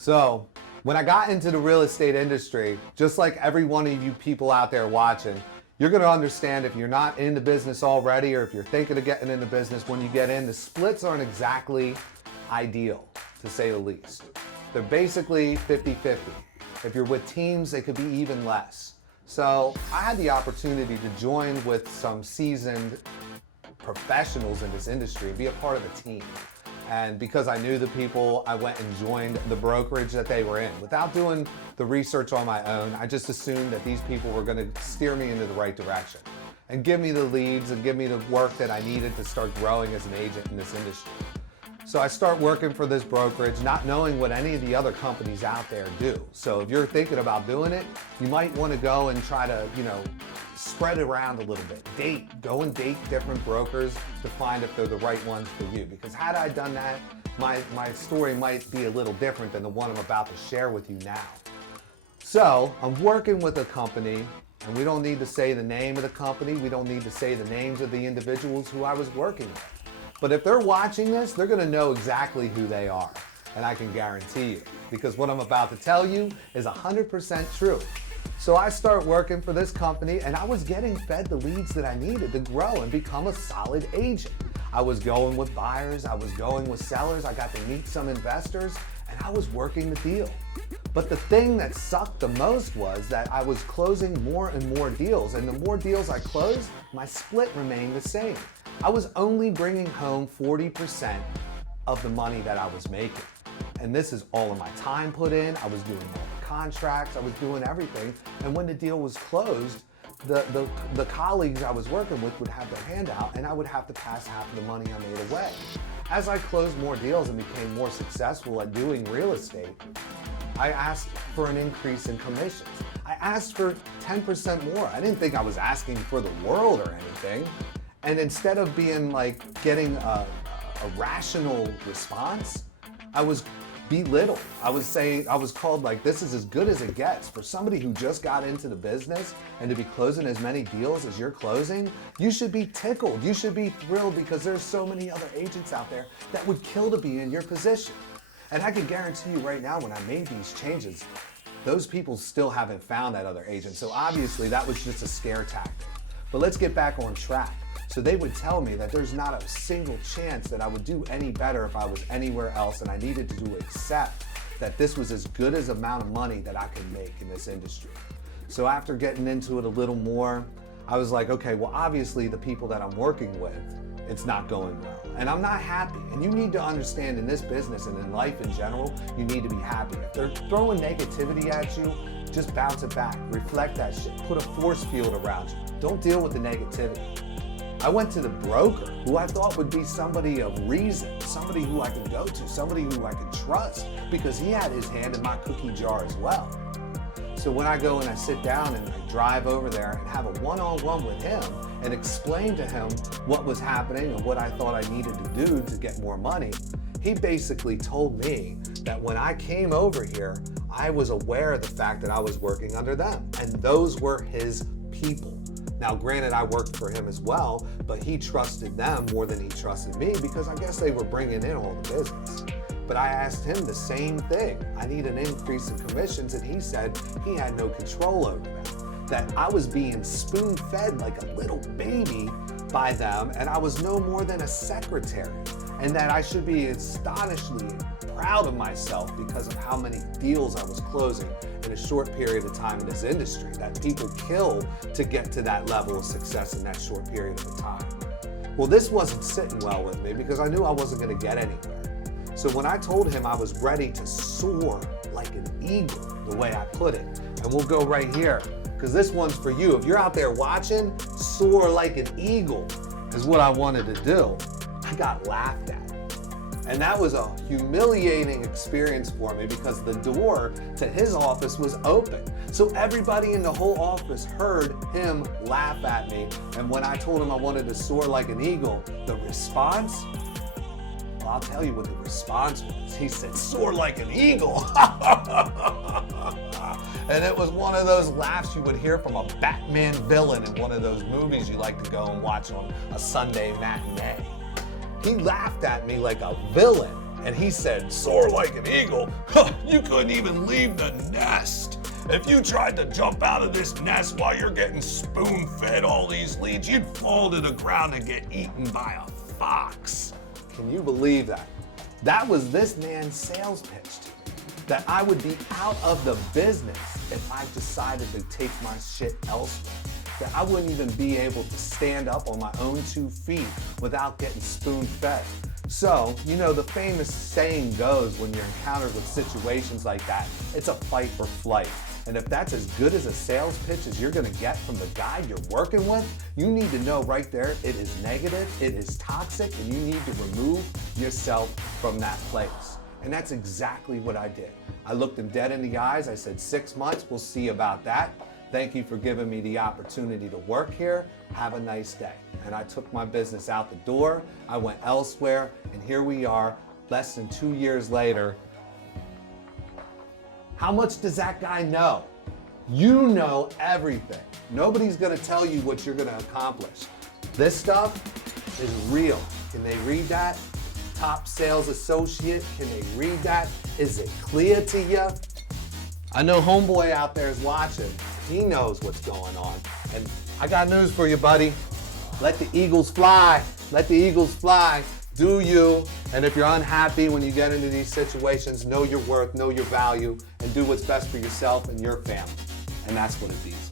So when I got into the real estate industry, just like every one of you people out there watching, you're going to understand if you're not in the business already, or if you're thinking of getting into business, when you get in, the splits aren't exactly ideal, to say the least. They're basically 50-50. If you're with teams, they could be even less. So I had the opportunity to join with some seasoned professionals in this industry and be a part of a team. And because I knew the people, I went and joined the brokerage that they were in. Without doing the research on my own, I just assumed that these people were going to steer me into the right direction and give me the leads and give me the work that I needed to start growing as an agent in this industry. So I start working for this brokerage, not knowing what any of the other companies out there do. So if you're thinking about doing it, you might want to go and try to, spread it around a little bit. Go and date different brokers to find if they're the right ones for you. Because had I done that, my story might be a little different than the one I'm about to share with you now. So I'm working with a company, and we don't need to say the name of the company. We don't need to say the names of the individuals who I was working with. But if they're watching this, they're gonna know exactly who they are. And I can guarantee you, because what I'm about to tell you is 100% true. So I start working for this company, and I was getting fed the leads that I needed to grow and become a solid agent. I was going with buyers, I was going with sellers, I got to meet some investors, and I was working the deal. But the thing that sucked the most was that I was closing more and more deals, and the more deals I closed, my split remained the same. I was only bringing home 40% of the money that I was making. And this is all of my time put in. I was doing all the contracts, I was doing everything. And when the deal was closed, the colleagues I was working with would have their hand out, and I would have to pass half of the money I made away. As I closed more deals and became more successful at doing real estate, I asked for an increase in commissions. I asked for 10% more. I didn't think I was asking for the world or anything. And instead of being like getting a rational response, I was belittled. I was called like, this is as good as it gets. For somebody who just got into the business and to be closing as many deals as you're closing, you should be tickled. You should be thrilled, because there's so many other agents out there that would kill to be in your position. And I can guarantee you right now, when I made these changes, those people still haven't found that other agent. So obviously that was just a scare tactic. But let's get back on track. So they would tell me that there's not a single chance that I would do any better if I was anywhere else, and I needed to accept that this was as good as amount of money that I could make in this industry. So after getting into it a little more, I was like, okay, well, obviously the people that I'm working with, it's not going well. And I'm not happy. And you need to understand, in this business and in life in general, you need to be happy. If they're throwing negativity at you, just bounce it back. Reflect that shit. Put a force field around you. Don't deal with the negativity. I went to the broker, who I thought would be somebody of reason, somebody who I could go to, somebody who I could trust, because he had his hand in my cookie jar as well. So when I go and I sit down and I drive over there and have a one-on-one with him and explain to him what was happening and what I thought I needed to do to get more money, he basically told me that when I came over here, I was aware of the fact that I was working under them, and those were his people. Now, granted, I worked for him as well, but he trusted them more than he trusted me, because I guess they were bringing in all the business. But I asked him the same thing. I need an increase in commissions, and he said he had no control over them, that I was being spoon-fed like a little baby by them, and I was no more than a secretary, and that I should be astonishingly proud of myself because of how many deals I was closing in a short period of time in this industry, that people kill to get to that level of success in that short period of time. Well, this wasn't sitting well with me, because I knew I wasn't going to get anywhere. So when I told him I was ready to soar like an eagle, the way I put it, and we'll go right here, because this one's for you. If you're out there watching, soar like an eagle is what I wanted to do. I got laughed at. And that was a humiliating experience for me, because the door to his office was open. So everybody in the whole office heard him laugh at me. And when I told him I wanted to soar like an eagle, the response, well, I'll tell you what the response was. He said, soar like an eagle. And it was one of those laughs you would hear from a Batman villain in one of those movies you like to go and watch on a Sunday matinee. He laughed at me like a villain, And he said, soar like an eagle? Huh, you couldn't even leave the nest. If you tried to jump out of this nest while you're getting spoon-fed all these leads, you'd fall to the ground and get eaten by a fox. Can you believe that? That was this man's sales pitch to me, that I would be out of the business if I decided to take my shit elsewhere, that I wouldn't even be able to stand up on my own 2 feet without getting spoon-fed. So, you know, the famous saying goes when you're encountered with situations like that, it's a fight or flight. And if that's as good as a sales pitch as you're gonna get from the guy you're working with, you need to know right there it is negative, it is toxic, and you need to remove yourself from that place. And that's exactly what I did. I looked him dead in the eyes, I said, 6 months, we'll see about that. Thank you for giving me the opportunity to work here. Have a nice day. And I took my business out the door, I went elsewhere, and here we are, less than 2 years later. How much does that guy know? You know everything. Nobody's gonna tell you what you're gonna accomplish. This stuff is real. Can they read that? Top sales associate, can they read that? Is it clear to you? I know homeboy out there is watching. He knows what's going on. And I got news for you, buddy. Let the eagles fly. Let the eagles fly. Do you. And if you're unhappy when you get into these situations, know your worth, know your value, and do what's best for yourself and your family. And that's what it is.